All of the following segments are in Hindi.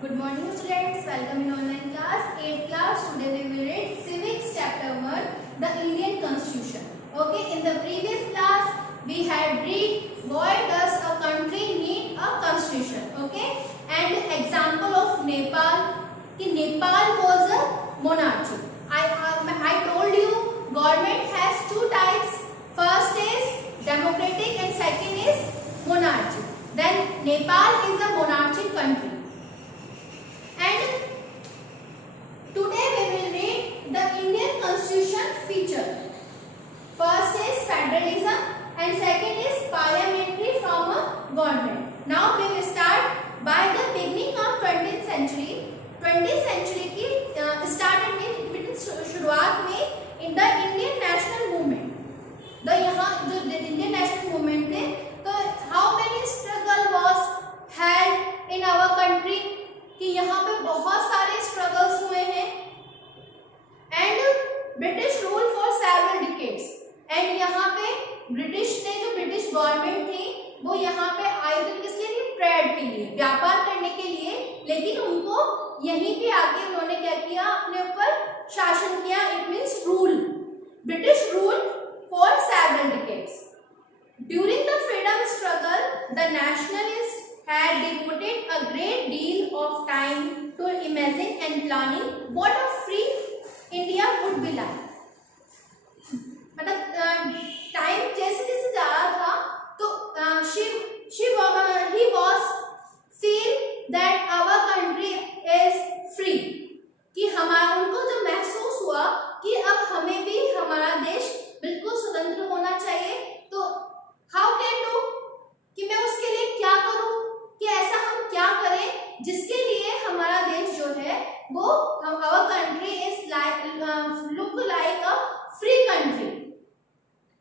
Good morning students, welcome in online class, 8th class. Today we will read Civics chapter 1, the Indian Constitution. Okay, in the previous class we had read why does a country need a constitution. Okay, and example of Nepal. Nepal was a monarchy. I told you government has two types. First is democratic and second is monarchy. Then Nepal is a monarchic country. And today we will read the Indian Constitution feature. First is federalism and second is parliamentary form of government. Now we will start by the beginning of 20th century. 20th century की started में शुरुआत में in the Indian national movement. The यहाँ जो Indian national movement थे, तो how many struggle was held in our country? कि यहाँ पे बहुत सारे स्ट्रगल्स हुए हैं and British rule for several decades and यहाँ पे ब्रिटिश ने जो ब्रिटिश गवर्नमेंट थी वो यहाँ पे आई थी किस लिए? ट्रेड के लिए, व्यापार करने के लिए, लेकिन उनको यहीं पे आके उन्होंने क्या किया? अपने ऊपर शासन किया. It means rule, British rule for several decades. During the freedom struggle the nationalist had devoted a great deal of time to imagine and planning what a free India would be like. मतलब टाइम जैसे जैसे जा रहा था तो he was feel that our country is free. कि हमारा उनको जब महसूस हुआ कि अब हमें भी हमारा देश बिल्कुल स्वतंत्र होना चाहिए, तो how can do कि मैं उसके लिए क्या करूं, कि ऐसा हम क्या करें जिसके लिए हमारा देश जो है वो our country is look like a free country,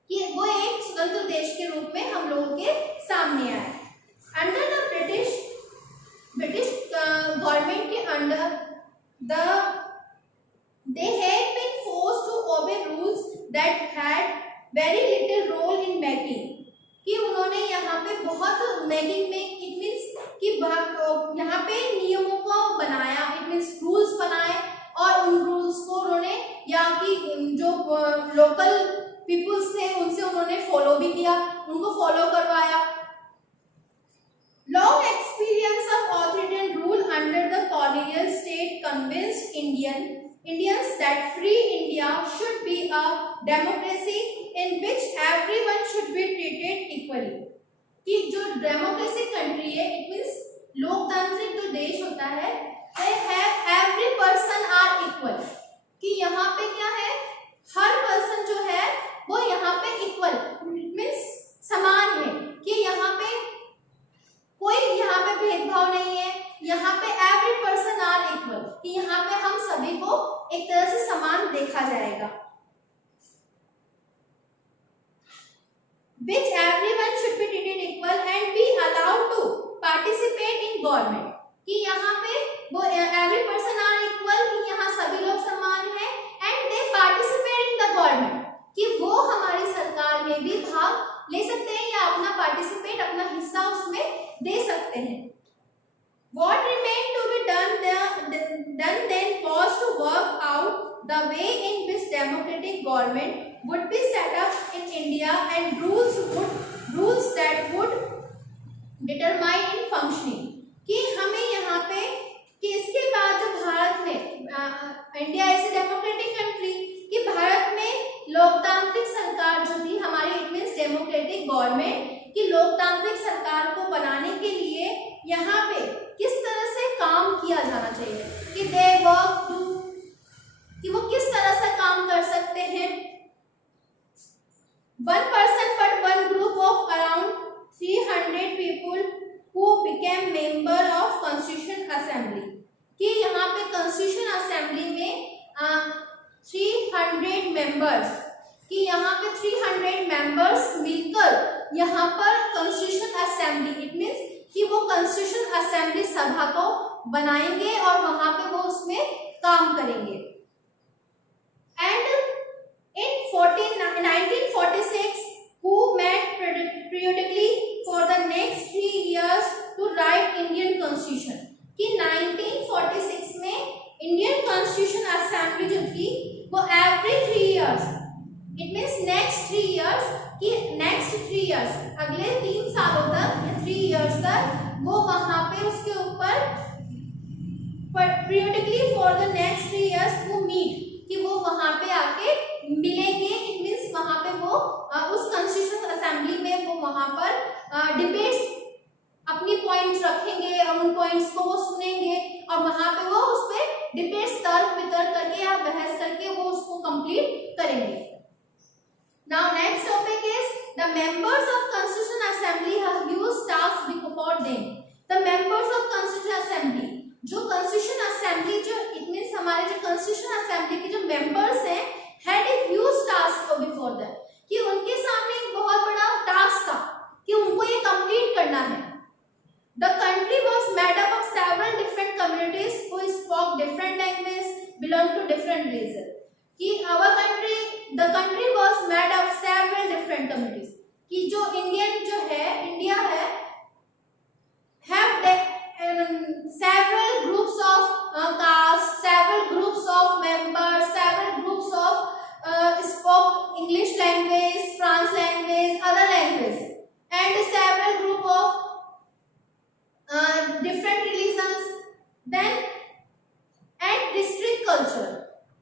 कि वो एक स्वतंत्र देश के रूप में हम लोगों के सामने आए. अंडर द ब्रिटिश गवर्नमेंट के under they had been forced to obey rules that had very little role in making. कि उन्होंने यहाँ पे बहुत मेकिंग में इट मीन्स कि यहाँ पे नियमों को बनाया, इट मीन्स रूल्स बनाए और उन रूल्स को उन्होंने यहाँ की जो लोकल पीपुल्स थे उनसे उन्होंने फॉलो भी किया, उनको फॉलो करवाया. Long experience of authoritarian rule under the colonial state convinced Indians that free India should be a democracy in which everyone should be treated equally. कि जो डेमोक्रेटिक कंट्री है, इट मींस लोकतांत्रिक जो देश होता है, every person are equal. कि यहाँ पे क्या है? हर पर्सन जो है वो यहाँ पे इक्वल मीन्स समान है, कि यहाँ पे कोई यहाँ पे भेदभाव नहीं है. यहाँ पे एवरी पर्सन आर इक्वल, कि यहाँ पे हम सभी को एक तरह से समान देखा जाएगा. Which everyone should be treated equal and be allowed to participate in government. कि यहाँ पे वो every person are equal, कि यहाँ सभी लोग समान हैं and they participate in the government, कि वो हमारी सरकार में भी भाग ले सकते हैं या अपना पार्टिसिपेट, अपना हिस्सा उसमें दे सकते हैं. What remained to be done then was to work out the way in which democratic government would be set up in India and rules that would determine in functioning. कि हमें यहाँ पे कि इसके बाद जो भारत में इंडिया ऐसी डेमोक्रेटिक कंट्री, कि भारत में लोकतांत्रिक सरकार जो थी हमारी, इट मींस डेमोक्रेटिक गवर्नमेंट, कि लोकतांत्रिक सरकार को बनाने के लिए यहाँ पे किस तरह से काम किया जाना चाहिए, कि दे वर्क टू, कि वो किस तरह से काम कर सकते हैं. One person but one group of around 300 people who became member of Constitution Assembly. कि यहाँ पे Constitution Assembly में 300 members, कि यहाँ पे 300 members मिलकर यहाँ पर Constitution Assembly, इट मीन्स कि वो Constitution Assembly सभा को बनाएंगे और वहां पे वो उसमें काम करेंगे. And in 1946 who met periodically for the next 3 years to write Indian Constitution. कि 19 periodically for the next 3 years to meet, कि वो वहां पे आके मिलेंगे। इट मीन्स वहां पे वो उस कॉन्स्टिट्यूशन असेंबली में वो वहां पर डिबेट्स अपनी पॉइंट्स रखेंगे और उन पॉइंट्स को वो सुनेंगे और वहां पे वो उस पे डिबेट्स तर्क वितर्क करके या बहस करके वो उसको कंप्लीट करेंगे। Now next topic is the members of constitution assembly have huge task before them. The members of constitution assembly, जो कॉन्स्टिट्यूशन असेंबली जो इट मींस हमारे जो कॉन्स्टिट्यूशन असेंबली के जो मेंबर्स हैं had a huge task before them, कि उनके सामने एक बहुत बड़ा टास्क था कि उनको ये कंप्लीट करना है। The country was made up of several different communities who spoke different languages, belonged to different regions. कि the country was made up of several different communities. कि जो इंडिया है, have several groups of castes, several groups of members, several groups of spoke English language, France language, other language, and several group of different religions, then and district culture,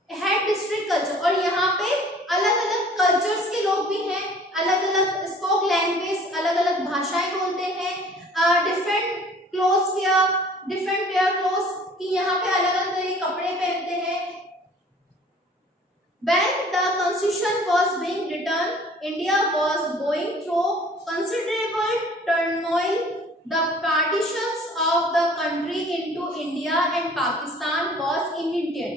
had district culture, और यहाँ पे अलग अलग कल्चर्स के लोग भी हैं, अलग अलग स्पोक लैंग्वेज, अलग अलग भाषाएं बोलते हैं, different clothes wear, different wear clothes, कि यहाँ पे अलग अलग तरह के कपड़े पहनते हैं। When the constitution was being written, India was going through considerable turmoil. The partitions of the country into India and Pakistan was immediate.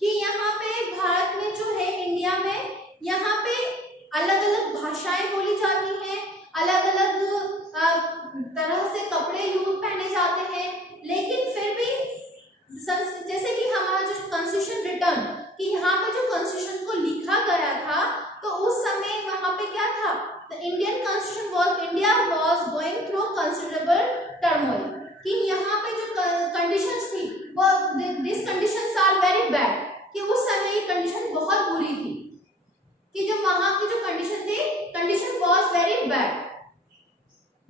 कि यहाँ पे भारत में जो है, इंडिया में यहाँ पे अलग अलग भाषाएं बोली जाती हैं, अलग अलग तरह से कपड़े पहने जाते हैं, लेकिन फिर भी जैसे कि हमारा जो कॉन्स्टिट्यूशन रिटर्न, कि यहाँ पे जो कॉन्स्टिट्यूशन को लिखा गया था, तो उस समय वहां पे क्या था, the Indian constitution was, India was going through considerable turmoil, कि यहाँ पे जो कंडीशंस थी वो this conditions are very bad, कि उस समय ये कंडीशन बहुत बुरी थी, कि जो वहां की जो कंडीशन थी, condition was very bad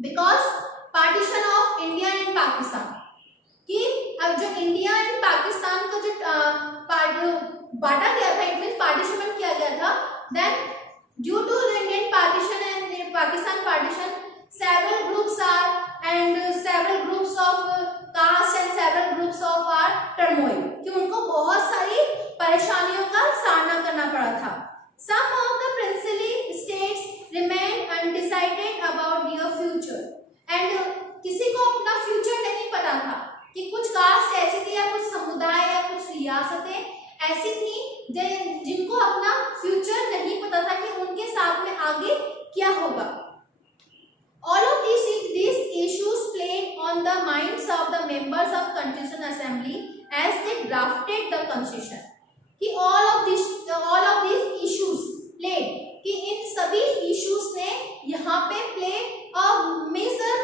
because partition of India and Pakistan, कि अब जो इंडिया एंड पाकिस्तान का जो बांटा गया था, इट मींस पार्टीशन किया गया था, then due to the Indian partition and Pakistan partition, several groups are and several groups of caste and several groups of are turmoil, कि उनको बहुत सारी परेशानियों का सामना करना पड़ा था। Some of the princely states remained undecided about their future, and किसी को अपना फ्यूचर नहीं पता था, कि कुछ कास्ट ऐसी थी या कुछ समुदाय या कुछ रियासतें ऐसी थी जिनको अपना फ्यूचर नहीं पता था कि उनके साथ में आगे क्या होगा। All of these issues played on the minds of the members of Constitution Assembly as they drafted the Constitution. कि all of these issues played, कि इन सभी issues ने यहाँ पे play a major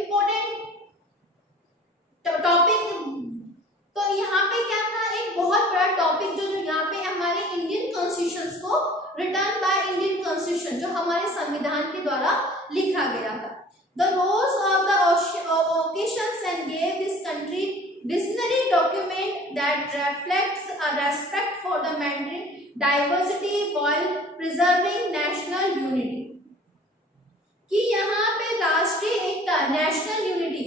important topic. तो यहाँ पे क्या था, एक बहुत बड़ा टॉपिक जो यहाँ पे हमारे इंडियन कॉन्स्टिट्यूशन को रिटर्न बाय इंडियन कॉन्स्टिट्यूशन, जो हमारे संविधान के द्वारा लिखा गया था। The roles of the occasions and gave this country visionary document that reflects a respect for the Mandarin diversity while preserving national unity, कि यहाँ पे राष्ट्रीय एकता, नेशनल यूनिटी,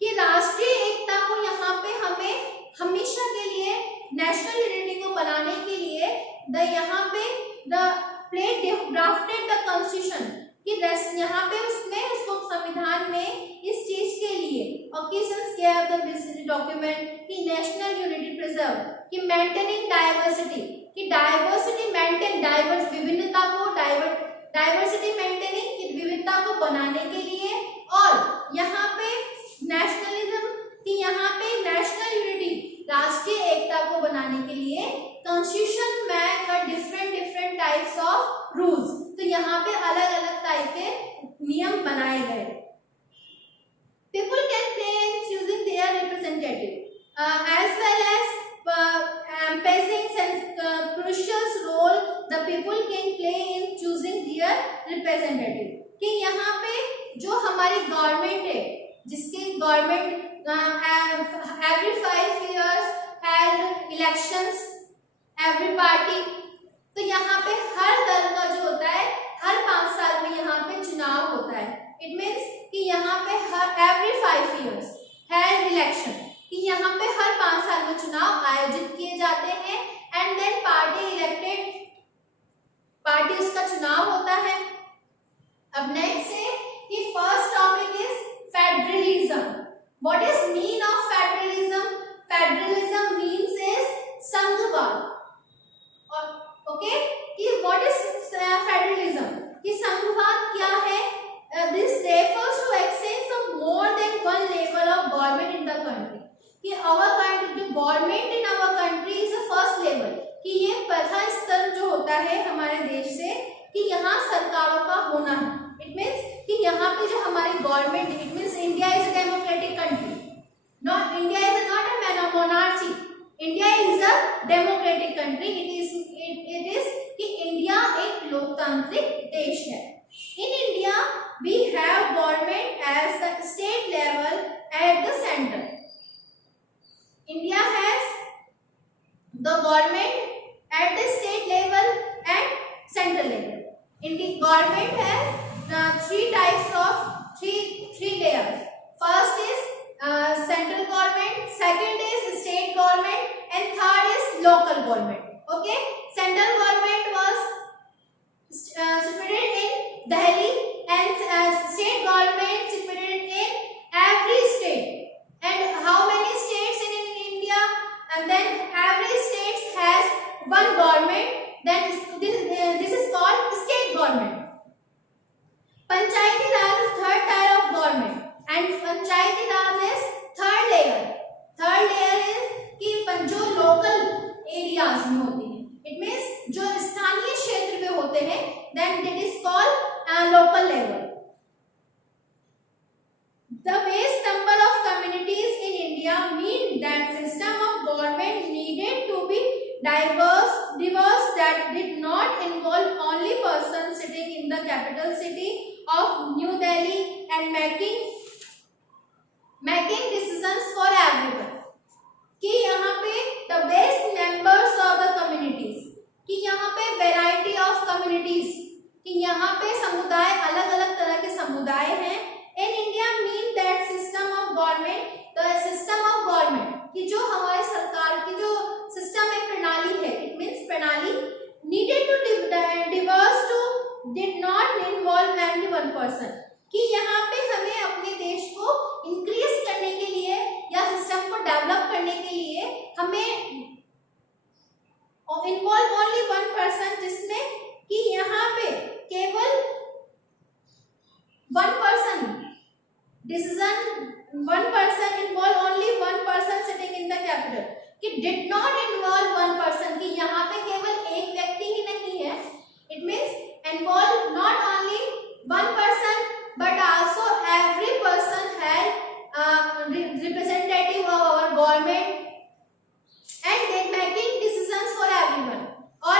कि राष्ट्रीय एकता को यहाँ पे हमें हमेशा के लिए नेशनल यूनिटी को बनाने के लिए यहाँ पे ड्राफ्टेड द कॉन्स्टिट्यूशन, कि यहाँ पे उसमें उसको संविधान में इस चीज के लिए ओकेशंस क्या है, द डॉक्यूमेंट कि नेशनल यूनिटी प्रिजर्व, कि मेंटेनिंग डाइवर्सिटी, कि डाइवर्सिटी मेंटेन, विभिन्नता को डाइवर्सिटी मेंटेनिंग, कि विविधता को बनाने के लिए, और यहाँ पे नेशनलिज्म, कि यहाँ पे नेशनल यूनिटी, राष्ट्रीय एकता को बनाने के लिए कॉन्स्टिट्यूशन में डिफरेंट टाइप्स ऑफ रूल्स, तो यहाँ पे अलग अलग टाइप के नियम बनाए गए। People can play in choosing their representative as well as emphasising crucial role the people can play in choosing their representative, कि यहाँ पे जो हमारी गवर्नमेंट है, जिसके government every 5 years held elections, every party. तो यहाँ पे हर दल का जो होता है हर 5 साल में यहाँ पे चुनाव होता है. इट मीन्स कि यहाँ पे हर every 5 years held election, कि यहाँ पे हर 5 साल में चुनाव आयोजित किए जाते हैं. And then party elected, party उसका चुनाव होता है. अब नेक्स्ट है कि first topic is federalism. What is mean of federalism? Federalism means is संघवाद. और ओके कि व्हाट इज फेडरलिज्म, कि संघवाद क्या है? This refers to existence of more than one level of government in the country. कि आवर कंट्री, जो government in our country is the first level, कि ये प्रथम स्तर जो होता है हमारे देश से, कि यहाँ सरकारों का होना है. इट मीन्स कि यहाँ पे जो हमारी government, it means India is a democratic country. Not India is not a monarchy. India is a democratic country. It is कि इंडिया एक लोकतांत्रिक देश है. In India we have government as the state level at the centre. India has the government at the state level and central level. Indian government has three types of three layers. First is central government, second is state government, and third is local government. Okay, central government was situated in Delhi, and state government situated in every state. And how many states in India? And then every state has one government. Then this is called state government. Panchayati Raj is third tier of government, and Panchayati Raj is third layer. Third layer is कि जो local areas में होते हैं, it means जो स्थानीय क्षेत्र में होते हैं, then it is called local level. The vast number of communities in India mean that system of government needed to be diverse that did not involve only persons sitting in the capital city of New Delhi and making decisions for everyone. कि यहाँ पे the best members of the communities, कि यहाँ पे variety of communities, कि यहाँ पे समुदाय अलग अलग तरह के समुदाय हैं. In India mean that system of government, the system of government, कि जो हमारे सरकार की जो सिस्टम है, प्रणाली है, इट मीन्स प्रणाली needed to diverse to did not involve only one person. कि यहाँ पे हमें अपने देश को इंक्रीज करने के लिए या सिस्टम को डेवलप करने के लिए हमें इन्वॉल्व ओनली वन पर्सन, जिसमें कि यहाँ पे केवल one person decision, one person involve only one person sitting in the capital, कि did not involve one person, कि यहाँ पे केवल एक व्यक्ति ही नहीं है. It means involve not only one person but also every person has representative of our government and making decisions for everyone. और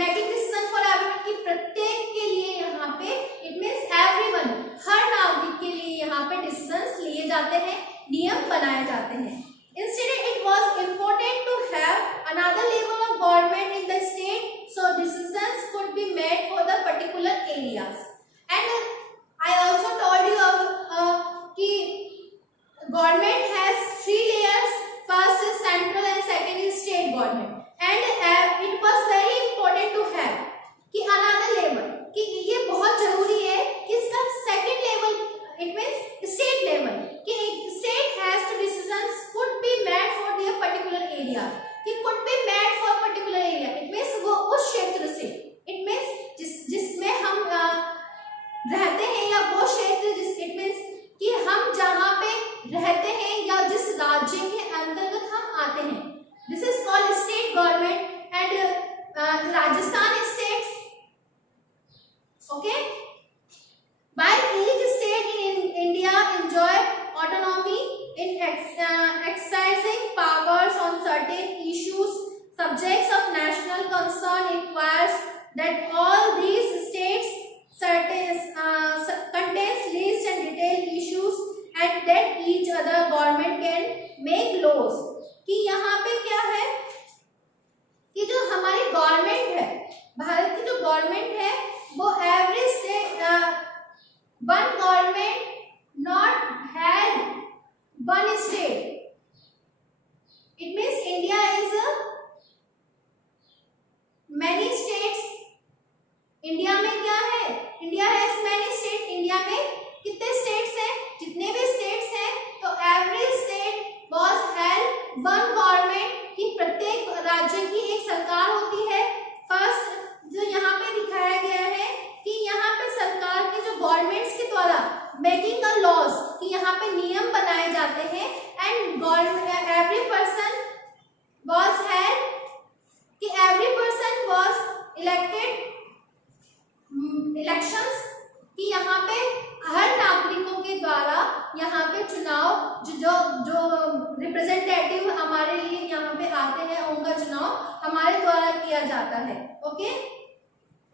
मेकिंग डिसीजन फॉर एवरीवन कि प्रत्येक के लिए यहाँ पे इट मीन्स एवरीवन, हर नागरिक के लिए यहाँ पे डिसीजंस लिए जाते हैं, नियम बनाए जाते हैं. Instead, it was important to have another level of government in the state, so decisions could be made for the particular areas. And I also told you that government has three layers. First is central and second is state government. And it was very important to have कि another level, कि ये बहुत जरूरी है कि इसका second level, it means state level, कि state has to decisions could be made for their particular area, कि could be made for particular area. It means वो उस क्षेत्र से, it means जिसमें हम रहते हैं या वो क्षेत्र जिस, it means कि हम जहाँ पे रहते हैं या जिस राज्य के अंतर्गत हम आते हैं. This is called state government. And Rajasthan states, okay, while each state in India enjoy autonomy in exercising powers on certain issues, subjects of national concern, requires that all these states contains list and detailed issues, and that each other government can make laws, कि यहाँ पे क्या है कि जो हमारी गवर्नमेंट है, भारत की जो गवर्नमेंट है वो every state one government not had one state, it means India is many states. India में क्या है, India has many state, India में कितने स्टेट्स हैं, जितने भी स्टेट्स हैं, तो every state was had one government, कि प्रत्येक राज्य की एक सरकार होती है। फर्स्ट जो यहाँ पे दिखाया गया है कि यहाँ पे सरकार के जो गवर्नमेंट्स के द्वारा मेकिंग अ लॉज, कि यहाँ पे नियम बनाए जाते हैं, and government every person was had, कि every person was elected elections, कि यहाँ पे हर नागरिकों के द्वारा यहाँ पे चुनाव जो जो रिप्रेजेंटेटिव हमारे लिए यहाँ पे आते हैं उनका चुनाव हमारे द्वारा किया जाता है। Okay,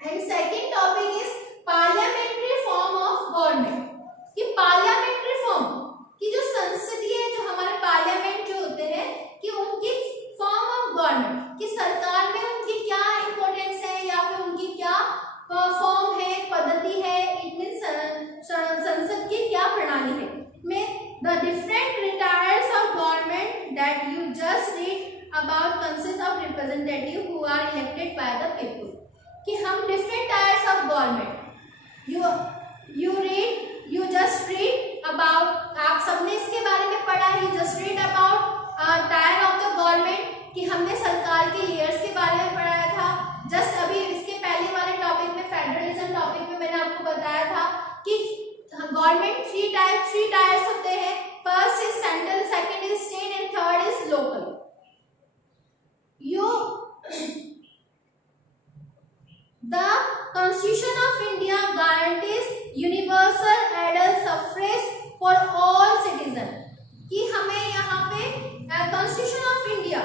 and second topic is parliamentary form of government, कि पार्लियामेंट्री फॉर्म की जो संसदीय जो हमारे पार्लियामेंट जो होते हैं कि उनकी फॉर्म ऑफ गवर्नमेंट, कि सरकार में उनकी क्या इंपॉर्टेंस है या फिर उनकी क्या फॉर्म है, पद्धति है, इट मीन्स संसद की क्या प्रणाली है, में the different tiers of government that you just read about consist of representative who are elected by the people, कि हम different tiers of government you just read about, आप सबने इसके बारे में पढ़ा है, you just read about tier of the government, कि हमने सरकार के लेयर्स के बारे में पढ़ाया था। जस्ट अभी इसके पहले वाले टॉपिक में फेडरलिज्म टॉपिक में मैंने आपको बताया था कि गवर्नमेंट थ्री टायर्स होते हैं, first is central, second is state and third is local. The constitution of India guarantees universal adult suffrage for all citizen, कि हमें यहाँ पे कॉन्स्टिट्यूशन ऑफ इंडिया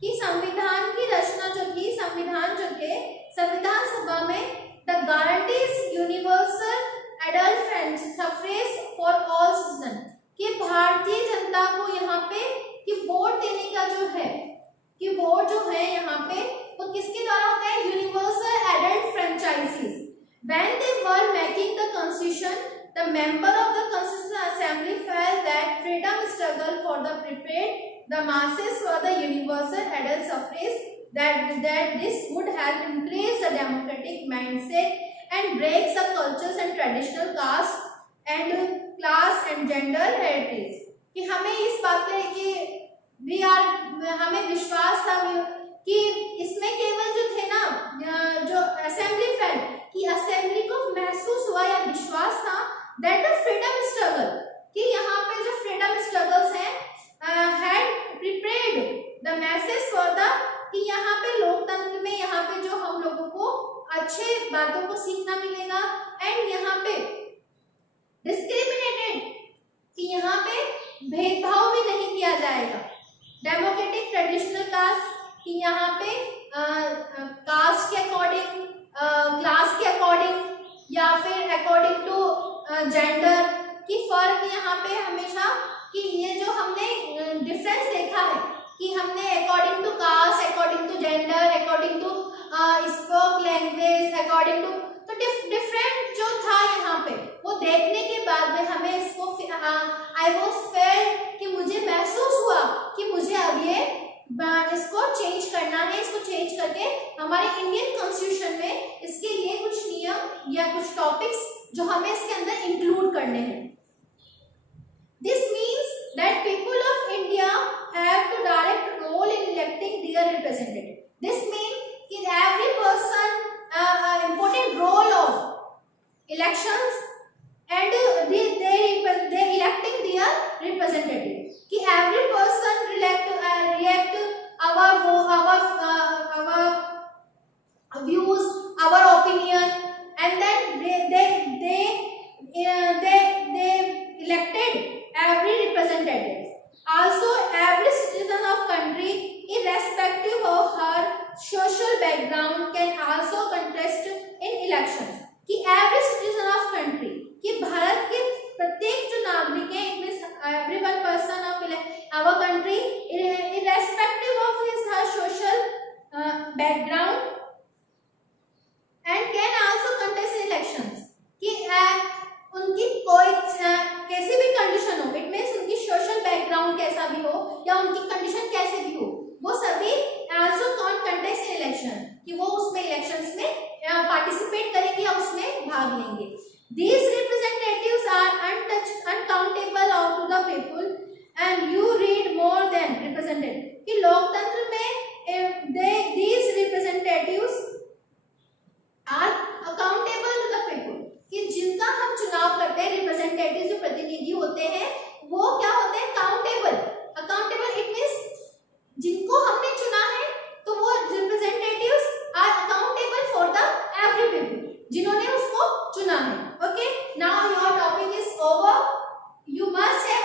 की संविधान की रचना जो थी, संविधान जो थे, संविधान सभा में the guarantees universal adult suffrage for all citizen, कि भारतीय जनता को यहाँ पे कि वोट देने का जो है, कि वोट जो है यहाँ पे वो किसके द्वारा होता है, universal adult franchises. When they were making the constitution, the member of the constitutional assembly felt that freedom struggle for the prepared the masses for the universal adult suffrage, that this would have increased the democratic mindset and breaks the cultures and traditional caste and class and gender heritage, कि हमें इस बात पे कि हमें विश्वास था कि इसमें केवल जो थे ना जो असेंबली फेल, कि असेंबली को महसूस हुआ या विश्वास था दैट द फ्रीडम स्ट्रगल, कि यहाँ पे जो फ्रीडम स्ट्रगल्स हैं had prepared the masses for the, कि यहाँ पे लोकतंत्र में यहाँ पे जो हम लोगों को अच्छे बातों को सीखना मिलेगा, एंड यहाँ पे डिस्क्रिमिनेटेड, कि यहाँ पे भेदभाव भी नहीं किया जाएगा। डेमोक्रेटिक ट्रेडिशनल कास्ट, कि यहाँ पे कास्ट के अकॉर्डिंग, क्लास के अकॉर्डिंग या फिर अकॉर्डिंग टू जेंडर की फर्क यहाँ पे हमेशा, कि ये जो हमने डिफरेंस देखा है कि हमने according to caste, according to gender, according to spoke language, according to, तो डिफरेंट जो था यहाँ पे वो देखने के बाद में हमें इसको आई वाज फेल्ट, कि मुझे महसूस हुआ कि मुझे अब ये इसको चेंज करना है, इसको चेंज करके हमारे इंडियन कॉन्स्टिट्यूशन में इसके लिए कुछ नियम या कुछ टॉपिक्स जो हमें इसके अंदर इंक्लूड करने हैं। This means that people of India have to direct role in electing their representative. This means that every person important role of elections and they electing their representative. कि every person react our views, our opinion, and then they elected every representative. Also, every citizen of country, irrespective of her social background, can also contest in elections. कि every citizen of country, कि भारत के प्रत्येक जो नागरिक है, every one person of our country irrespective of his her social background and can also contest in elections कि उनकी कोई कैसी भी कंडीशन हो, इट मीन्स उनकी सोशल बैकग्राउंड कैसा भी हो या उनकी कंडीशन कैसे भी हो, वो सभी also can contest in election कि वो उसमें इलेक्शंस में पार्टिसिपेट करेंगे या उसमें भाग लेंगे. These representatives are untouched, uncountable out to the people and you read more than represented कि लोकतंत्र में these representatives are accountable to the people कि जिनका हम चुनाव करते हैं रिप्रेजेंटेटिव जो प्रतिनिधि होते हैं वो क्या होते हैं काउंटेबल. अकाउंटेबल इट मींस जिनको हमने चुना है तो वो representatives are accountable for the every people जिन्होंने उसको चुना है. Okay, now your topic is over. You must have